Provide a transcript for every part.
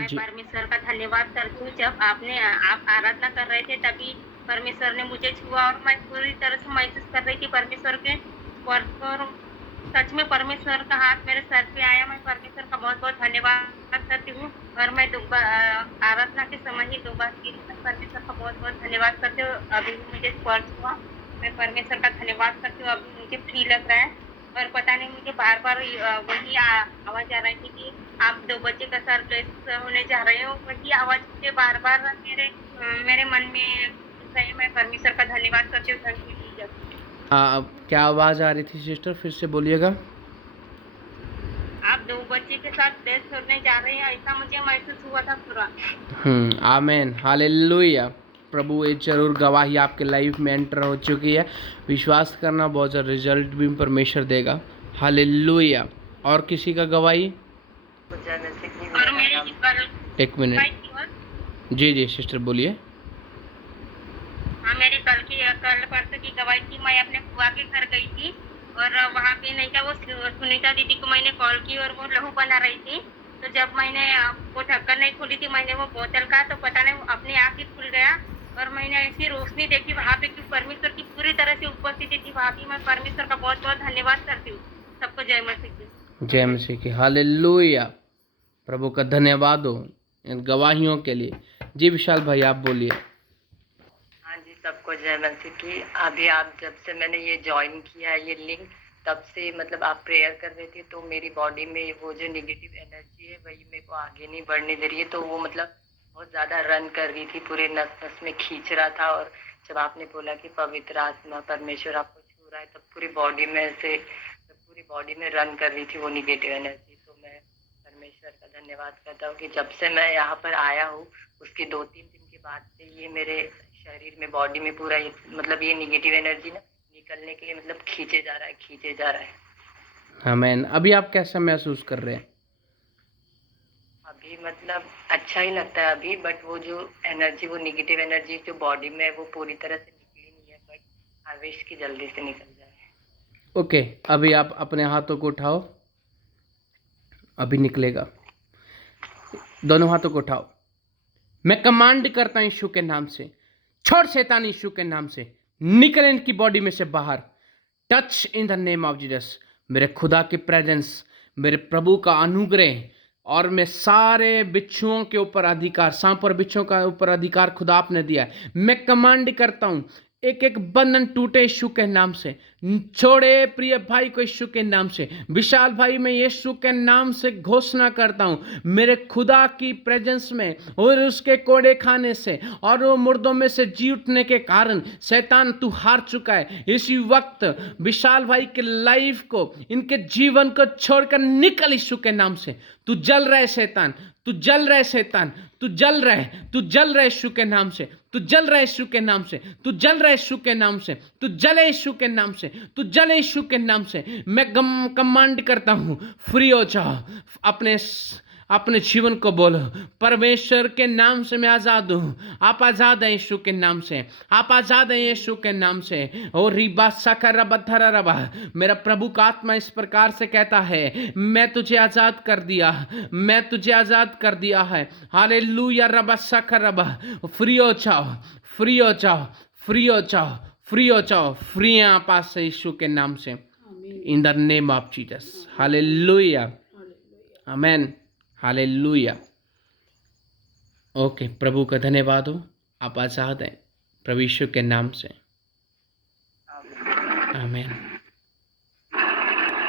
मैं जी। परमेश्वर का धन्यवाद करती हूँ। जब आप आराधना कर रहे थे तभी परमेश्वर ने मुझे छुआ और मैं पूरी तरह से महसूस कर रही थी परमेश्वर के स्पर्श और सच में परमेश्वर का हाथ मेरे सर पे आया। मैं परमेश्वर का बहुत-बहुत धन्यवाद करती हूँ और मैं आराधना के समय ही 2 बार की मैं परमेश्वर का बहुत-बहुत धन्यवाद करती हूँ। अभी भी मुझे स्पर्श हुआ, मैं परमेश्वर का धन्यवाद करती हूँ। अभी मुझे फ्री लग रहा है और पता नहीं मुझे बार-बार वही आवाज़ आ रही थी कि आप 2 बच्चे का सरप्राइज़ होने जा रहे हो। वही आवाज़ मुझे बार-बार मेरे मन में घुस रही है। मैं परमेश्वर का धन्यवाद करती हूँ। Thank you Jesus. क्या आवाज़ आ रही थी सिस्टर, फिर से बोलिएगा? आप 2 बच्चे के साथ देश छोड़ने जा रहे हैं, ऐसा मुझे महसूस हुआ था पूरा। आमीन, हालेलुया। प्रभु ये ज़रूर गवाही आपके लाइफ में एंटर हो चुकी है। विश्वास करना, बहुत ज़्यादा रिजल्ट भी परमेश्वर देगा। हालेलुया। और किसी का गवाही? और मेरी कल एक मिनट। गवाही थी और जी, जी सिस्टर बोलिए। हाँ, मेरी कल परसों की गवाही थी। मैं अपने बुआ के घर गई थी और वहाँ पे नहीं क्या वो सुनीता दीदी को मैंने कॉल की और वो लहू बना रही थी। तो जब मैंने वो ढक्कन नहीं खोली थी, मैंने वो बोतल का तो पता नहीं अपने आप ही खुल गया और मैंने ऐसी रोशनी देखी वहाँ पे कि परमेश्वर की पूरी तरह से उपस्थिति थी वहाँ पे। मैं परमेश्वर का बहुत-बहुत धन्यवाद करती हूँ। सबको जय मसीह की। जय आमीन। मसीह की। हालेलुया। प्रभु का धन्यवाद हो इन गवाहियों के लिए। जी विशाल भाई, आप बोलिए। हाँ जी, सबको जय मसीह की। अभी आप जब से मैंने ये ज्वाइन किया है ये लिंक, तब से मतलब आप प्रेयर कर रहे थे तो मेरी बॉडी में वो जो निगेटिव एनर्जी है वही मेरे को आगे नहीं बढ़ने दे रही है। तो वो मतलब बहुत ज़्यादा रन कर रही थी, पूरे नस नस में खींच रहा था। और जब आपने बोला कि पवित्र आत्मा परमेश्वर आपको छू रहा है, तब पूरी बॉडी में रन कर रही थी वो निगेटिव एनर्जी। तो मैं परमेश्वर का धन्यवाद करता हूँ कि जब से मैं यहाँ पर आया हूँ उसके 2-3 दिन के बाद से ये मेरे शरीर में, बॉडी में पूरा मतलब ये निगेटिव एनर्जी ना निकलने के लिए मतलब खींचे जा रहा है। आमीन। अभी आप कैसा महसूस कर रहे हैं? अभी मतलब अच्छा ही लगता है अभी, बट वो जो एनर्जी, वो निगेटिव एनर्जी जो बॉडी में है वो पूरी तरह से निकली नहीं है। बट आई विश की जल्दी से निकल जाए। ओके, अभी आप अपने हाथों को उठाओ। अभी निकलेगा। दोनों हाथों को उठाओ। मैं कमांड करता हूं यीशु के नाम से, छोड़ शैतान यीशु के नाम से, निकल इनकी बॉडी में से बाहर। Touch in the name of Jesus. मेरे खुदा की प्रेजेंस, मेरे प्रभु का अनुग्रह और मैं सारे बिच्छुओं के ऊपर अधिकार, सांप और बिच्छुओं का ऊपर अधिकार खुदा आपने दिया है। मैं कमांड करता हूं एक एक बंधन टूटे यीशु के नाम से। छोड़े प्रिय भाई को यीशु के नाम से। विशाल भाई मैं यीशु के नाम से घोषणा करता हूं, मेरे खुदा की प्रेजेंस में और उसके कोड़े खाने से और वो मुर्दों में से जी उठने के कारण शैतान तू हार चुका है। इसी वक्त विशाल भाई के लाइफ को, इनके जीवन को छोड़कर निकल यीशु के नाम से। तू जल रहा है शैतान, तू जल रहा है शैतान, तू जल रहा है, तू जल रहा है यीशु के नाम से, तू जल रहा है यीशु के नाम से, तू जल रहा है यीशु के नाम से, तू जले यीशु के नाम से, तू जले यीशु के नाम से। मैं कमांड करता हूं, फ्री हो जाओ। अपने अपने जीवन को बोलो, परमेश्वर के नाम से मैं आजाद हूं। आप आजाद हैं यीशु के नाम से, आप आजाद हैं यीशु के नाम से। और रिबा सखर रबा थरा रबा, मेरा प्रभु का आत्मा इस प्रकार से कहता है, मैं तुझे आजाद कर दिया, मैं तुझे आजाद कर दिया है। हालेलुया। रबा सखर रबा, फ्री हो जाओ, फ्री हो जाओ, फ्री हो जाओ, फ्री हो जाओ। फ्री हैं आप आज से यीशु के नाम से, in the name of Jesus. Hallelujah. Amen. Hallelujah. Okay, प्रभु का धन्यवाद हो। आप आजाद हैं प्रभु यीशु के नाम से। आमेन।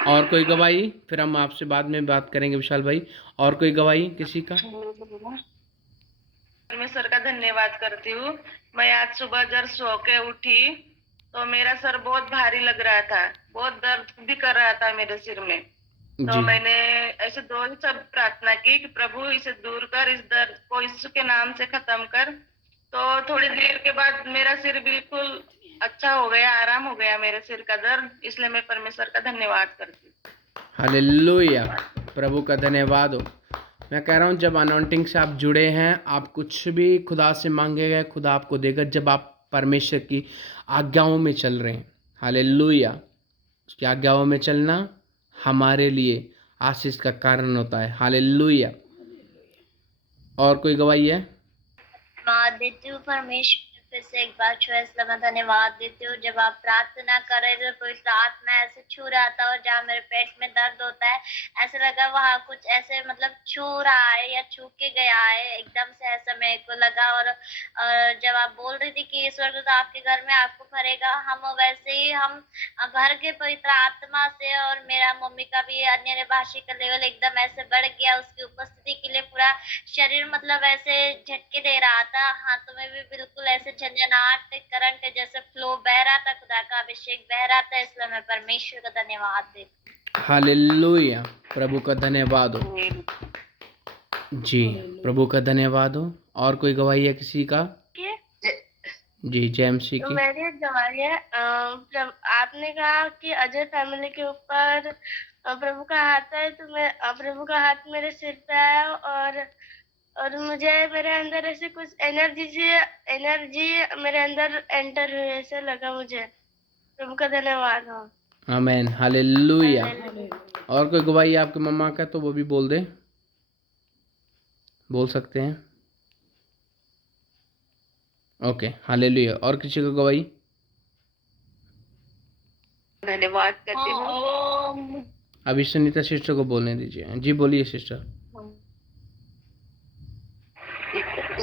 और कोई गवाही? फिर हम आपसे बाद में बात करेंगे विशाल भाई। और कोई गवाही किसी का? परमेश्वर का धन्यवाद करती हूँ। मैं आज सुबह जब सो के उठी तो मेरा सर बहुत भारी लग रहा था, बहुत दर्द भी कर रहा था मेरे सिर में। तो जी। मैंने ऐसे 2 ही शब्द प्रार्थना की कि प्रभु इसे दूर कर, इस दर्द को यीशु के नाम से खत्म कर। तो थोड़ी देर के बाद मेरा सिर बिल्कुल अच्छा हो गया, आराम हो गया मेरे सिर का दर्द। इसलिए मैं परमेश्वर का धन्यवाद करती हूँ। हालेलुया। प्रभु का धन्यवाद हो। मैं कह रहा हूँ, जब अनॉइंटिंग से आप जुड़े हैं, आप कुछ भी खुदा से मांगेगा, खुदा आपको देगा, जब आप परमेश्वर की आज्ञाओं में चल रहे हैं। हालेलुया। उसकी आज्ञाओं में चलना हमारे लिए आशीष का कारण होता है। हालेलुया। और कोई गवाही है? धन्यवाद देती हूँ परमेश्वर, फिर से एक बार इसलिए मैं धन्यवाद देती हूँ। जब आप प्रार्थना कर रहे थे तो इस रात में ऐसे छू रहा था, और जहाँ मेरे पेट में दर्द होता है ऐसे लगा वहाँ कुछ ऐसे मतलब छू रहा है या छू के गया है, एकदम से ऐसा मेरे को लगा। और जब आप बोल रही थी कि ईश्वर तो आपके घर में आपको भरेगा, हम वैसे ही हम भर के पवित्र आत्मा से, और मेरा मम्मी का भी अन्य भाषा का लेवल एकदम ऐसे बढ़ गया उसकी उपस्थिति के लिए। पूरा शरीर मतलब ऐसे झटके दे रहा था, हाथों में भी बिल्कुल ऐसे झंझनाहट करंट जैसे फ्लो बह रहा था, खुदा का अभिषेक बह रहा था। इसलिए मैं परमेश्वर का धन्यवाद देती। हालेलुया, प्रभु का धन्यवाद हो जी, प्रभु का धन्यवाद हो। और कोई गवाही है किसी का? जी, जेएमसी की। मेरी एक गवाही है। आपने कहा कि अजय फैमिली के ऊपर प्रभु का हाथ है, तो मैं प्रभु का हाथ मेरे सिर पे आया, और मुझे मेरे अंदर ऐसे कुछ एनर्जी मेरे अंदर एंटर हुई, ऐसे लगा मुझे। प्रभु का धन्यवाद हो। आमेन, हालेलुया। और कोई गवाही आपके मम्मा का तो वो भी बोल दे, बोल सकते हैं। Okay, hallelujah. और किसी को गवाही? धन्यवाद करती हूँ। अभी सुनीता सिस्टर को बोलने दीजिए। जी बोलिए सिस्टर।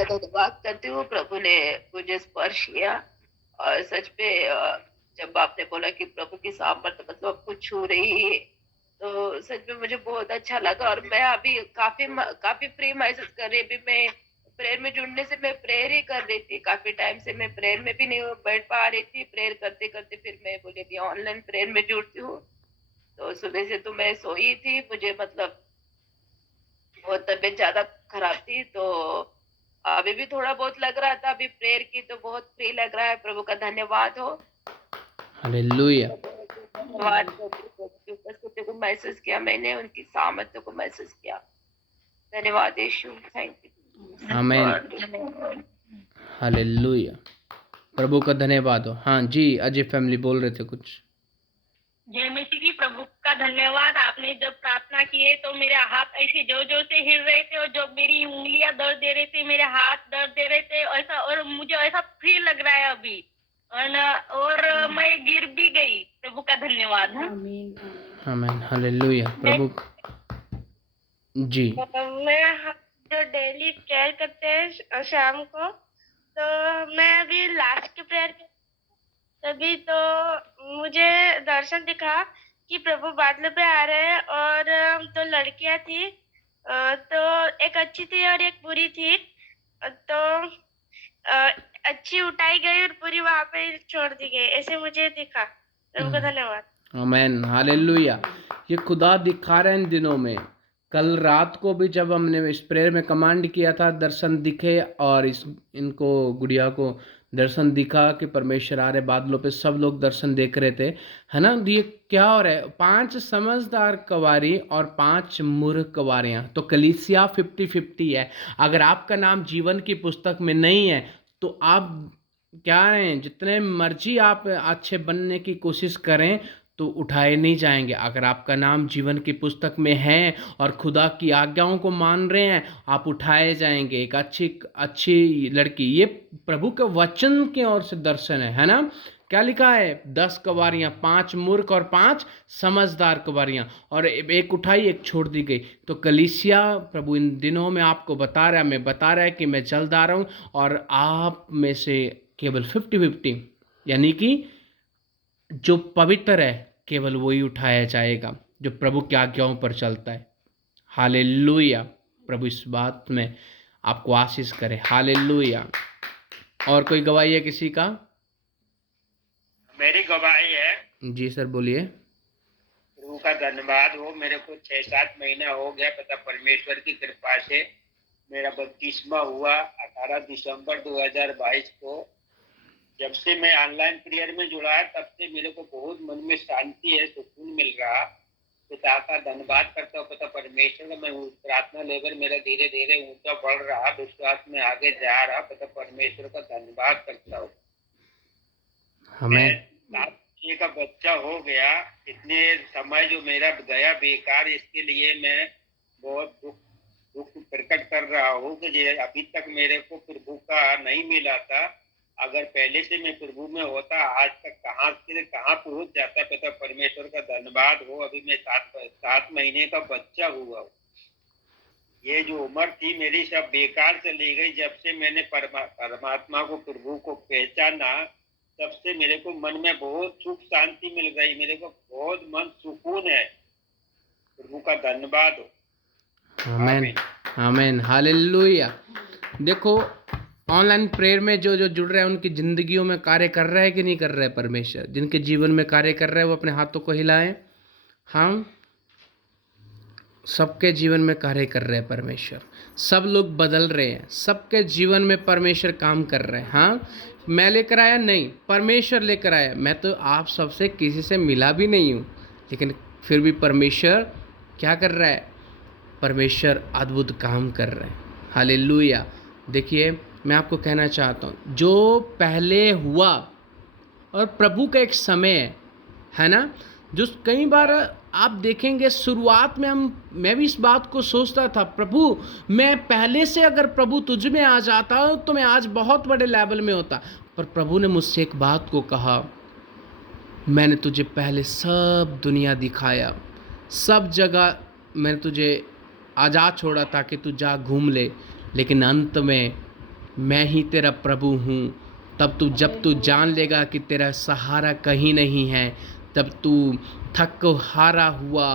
धन्यवाद करती हूँ, प्रभु ने मुझे स्पर्श किया। और सच में जब आपने बोला कि प्रभु की सामर्थ मतलब आपको छू रही है, तो सच में मुझे बहुत अच्छा लगा। और मैं अभी काफी फ्री महसूस कर रही। अभी मैं प्रेयर में जुड़ने से मैं प्रेयर ही कर रही थी, काफी टाइम से मैं प्रेयर में भी नहीं बैठ पा रही थी। प्रेयर करते करते फिर मैं बोली अभी ऑनलाइन प्रेयर में जुड़ती हूँ। तो सुबह से तो मैं सोई थी, मुझे मतलब बहुत तबीयत ज्यादा खराब थी, तो अभी भी थोड़ा बहुत लग रहा था। अभी प्रेयर की तो बहुत फ्री लग रहा है। प्रभु का धन्यवाद हो। हालेलुया, धन्यवाद की उपस्थिति को महसूस किया मैंने, उनकी सामर्थ्य को महसूस किया। धन्यवाद यीशु, थैंक यू। आमेन, हालेलुया, प्रभु का धन्यवाद हो। हाँ जी, अजय फैमिली बोल रहे थे कुछ। जय मसीह की। प्रभु का धन्यवाद। आपने जब प्रार्थना किए तो मेरे हाथ ऐसे जोर जोर से हिल रहे थे, और जब मेरी उंगलियां दर्द दे रहे थे, मेरे हाथ दर्द दे रहे थे ऐसा, और मुझे ऐसा फ्री लग रहा है अभी। और मैं गिर भी गई। प्रभु का धन्यवाद। आमेन, हालेलुया, प्रभु जी। मैं जो डेली प्रेयर करते हैं शाम को, तो मैं अभी लास्ट की प्रेयर तभी तो मुझे दर्शन दिखा कि प्रभु बादलों पे आ रहे हैं, और तो लड़कियां थी, तो एक अच्छी थी और एक बुरी थी। तो अच्छी उठाई गई और बुरी वहां पे छोड़ दी गई, ऐसे मुझे दिखा। प्रभु का धन्यवाद। आमेन, हालेलुया। ये खुदा दिखा रहे हैं इन दिनों में। कल रात को भी जब हमने इस प्रेयर में कमांड किया था दर्शन दिखे, और इनको गुड़िया को दर्शन दिखा कि परमेश्वर आ रहे बादलों पे, सब लोग दर्शन देख रहे थे, है ना। ये क्या हो रहा है? 5 समझदार कवारी और 5 मूर्ख कवारियां, तो कलीसिया 50-50 है। अगर आपका नाम जीवन की पुस्तक में नहीं है तो आप क्या हैं, जितने मर्जी आप अच्छे बनने की कोशिश करें तो उठाए नहीं जाएंगे। अगर आपका नाम जीवन की पुस्तक में है और खुदा की आज्ञाओं को मान रहे हैं, आप उठाए जाएंगे। एक अच्छी लड़की, ये प्रभु के वचन की ओर से दर्शन है ना। क्या लिखा है? 10 कवारियां, 5 मूर्ख और 5 समझदार कवारियां, और एक उठाई एक छोड़ दी गई। तो कलीसिया प्रभु इन दिनों में आपको बता रहा है कि मैं जल्द आ रहा हूं, और आप में से केवल 50-50 यानी कि जो पवित्र है केवल वही उठाया जाएगा, जो प्रभु की आज्ञाओं पर चलता है। हालेलुया, प्रभु इस बात में आपको आशीष करे। हालेलुया। और कोई गवाही है किसी का? मेरी गवाही है। जी सर बोलिए। प्रभु का धन्यवाद हो। मेरे को 6-7 महीना हो गया, पता परमेश्वर की कृपा से मेरा बपतिस्मा हुआ 18 दिसंबर 2022 को। जब से मैं ऑनलाइन प्रेयर में जुड़ा है तब से मेरे को बहुत मन में शांति है, सुकून मिल रहा। पिता का धन्यवाद करता हूँ। पता परमेश्वर का मैं प्रार्थना लेवल मेरा धीरे धीरे ऊंचा बढ़ रहा, विश्वास में आगे जा रहा। पता परमेश्वर का धन्यवाद करता हूँ। हमें 7 का बच्चा हो गया, इतने समय जो मेरा गया बेकार, इसके लिए मैं बहुत दुख प्रकट कर रहा हूँ कि ये अभी तक मेरे को प्रभु का नहीं मिला था। अगर पहले से मैं प्रभु में होता आज तक कहाँ से कहाँ पहुंच जाता। पिता परमेश्वर का धन्यवाद हो। अभी मैं 7 महीने का बच्चा हुआ हूँ। ये जो उम्र थी मेरी सब बेकार चली गई। जब से मैंने परमात्मा को प्रभु को पहचाना तब से मेरे को मन में बहुत सुख शांति मिल गई। मेरे को बहुत मन सुकून है। प्रभु का धन्यवाद हो। आमीन आमीन हालेलुया। देखो ऑनलाइन प्रेयर में जो जो जुड़ रहे हैं उनकी ज़िंदगियों में कार्य कर रहा है कि नहीं कर रहा है परमेश्वर। जिनके जीवन में कार्य कर रहा है वो अपने हाथों को हिलाएं। हम सबके जीवन में कार्य कर रहे हैं परमेश्वर। सब लोग बदल रहे हैं। सबके जीवन में परमेश्वर काम कर रहे हैं। हाँ, मैं लेकर आया नहीं, परमेश्वर लेकर आया। मैं तो आप सबसे किसी से मिला भी नहीं हूँ, लेकिन फिर भी परमेश्वर क्या कर रहा है? परमेश्वर अद्भुत काम कर रहे हैं। हालेलुया। देखिए मैं आपको कहना चाहता हूँ जो पहले हुआ और प्रभु का एक समय है ना, जो कई बार आप देखेंगे शुरुआत में मैं भी इस बात को सोचता था, प्रभु मैं पहले से अगर प्रभु तुझ में आ जाता तो मैं आज बहुत बड़े लेवल में होता। पर प्रभु ने मुझसे एक बात को कहा, मैंने तुझे पहले सब दुनिया दिखाया, सब जगह मैंने तुझे आज़ाद छोड़ा था कि तू जा घूम ले, लेकिन अंत में मैं ही तेरा प्रभु हूँ। जब तू जान लेगा कि तेरा सहारा कहीं नहीं है, तब तू थक हारा हुआ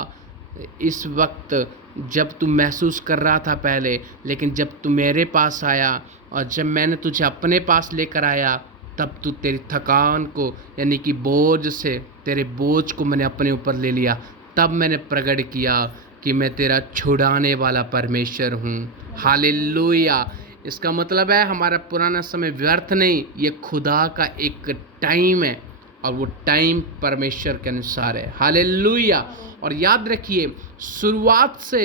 इस वक्त जब तू महसूस कर रहा था पहले, लेकिन जब तू मेरे पास आया और जब मैंने तुझे अपने पास लेकर आया, तब तू तेरी थकान को यानी कि बोझ से तेरे बोझ को मैंने अपने ऊपर ले लिया। तब मैंने प्रकट किया कि मैं तेरा छुड़ाने वाला परमेश्वर हूँ। हालेलुया। इसका मतलब है हमारा पुराना समय व्यर्थ नहीं, ये खुदा का एक टाइम है और वो टाइम परमेश्वर के अनुसार है। हालेलुया। और याद रखिए शुरुआत से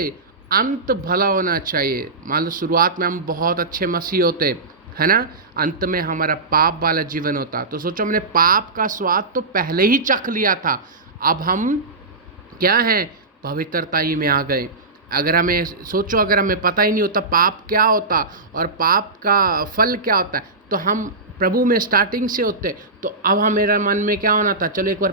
अंत भला होना चाहिए। मान लो शुरुआत में हम बहुत अच्छे मसीह होते है ना, अंत में हमारा पाप वाला जीवन होता। तो सोचो हमने पाप का स्वाद तो पहले ही चख लिया था, अब हम क्या हैं? पवित्रता ही में आ गए। अगर हमें सोचो, अगर हमें पता ही नहीं होता पाप क्या होता और पाप का फल क्या होता है, तो हम प्रभु में स्टार्टिंग से होते, तो अब हमारा मन में क्या होना था, चलो एक बार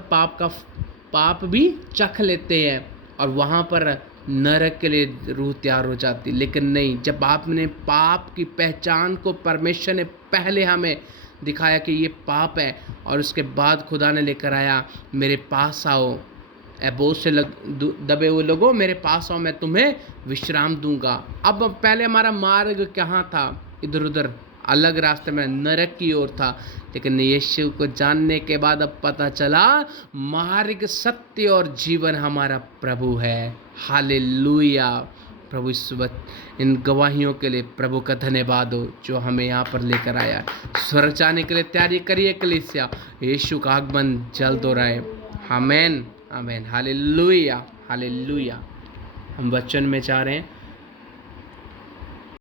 पाप भी चख लेते हैं और वहाँ पर नरक के लिए रूह तैयार हो जाती। लेकिन नहीं, जब आपने पाप की पहचान को परमेश्वर ने पहले हमें दिखाया कि ये पाप है, और उसके बाद खुदा ने लेकर आया, मेरे पास आओ बोझ से दबे हुए लोगों, मेरे पास आओ, मैं तुम्हें विश्राम दूंगा। अब पहले हमारा मार्ग कहाँ था? इधर उधर अलग रास्ते में नरक की ओर था, लेकिन यीशु को जानने के बाद अब पता चला मार्ग, सत्य और जीवन हमारा प्रभु है। हालेलुया। प्रभु इस वक्त इन गवाहियों के लिए प्रभु का धन्यवाद हो जो हमें यहाँ पर लेकर आया। स्वर्ग जाने के लिए तैयारी करिए कलीसिया, यीशु का आगमन जल्द हो रहा है। आमीन आमीन। Hallelujah hallelujah. हम वचन में जा रहे हैं,